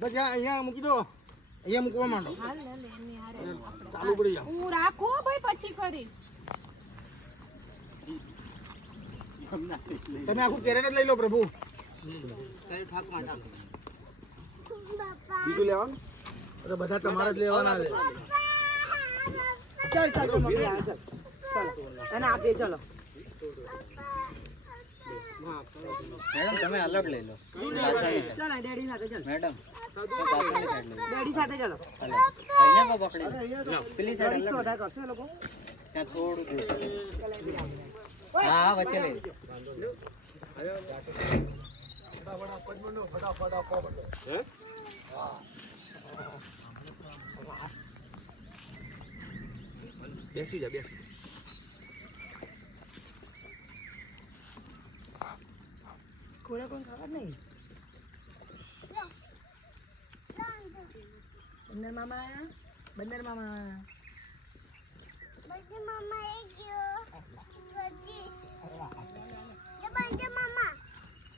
બસ અહીંયા મૂકી દો, અહીંયા મૂકવા માંડો. હાલ લે લે એની હારે આપણે ચાલુ પડી જાઓ. હું રાખો ભાઈ પછી કરીશ. તમે આખું કેરેટ જ લઈ લો પ્રભુ. બીજું લેવાનું? અરે બધા તમારે જ લેવાના છે. ચાલ ચાલ ચાલ અને આપે ચાલો મેડમ તમે અલગ લઈ લો. ચાલ ડેડી સાથે ચાલ મેડમ ડેડી સાથે ચાલો ભાઈને કો પકડી લો. પેલી સાઈડ અલગ બધા કરશે લોકો ત્યાં થોડું દૂર. હા વચ્ચે લઈ બેસી જા, બેસી જા. કોને કોણ ખબર નહીં બંદર મામા બંદર મામા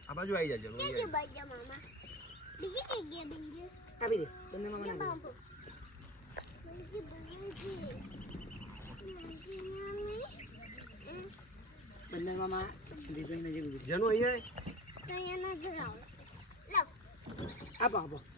આ બાજુ આવી જાજો. આપી દે બંદર મામા બંદર મામા દીકરી નજીક જેનું અહીંયા આપો આપો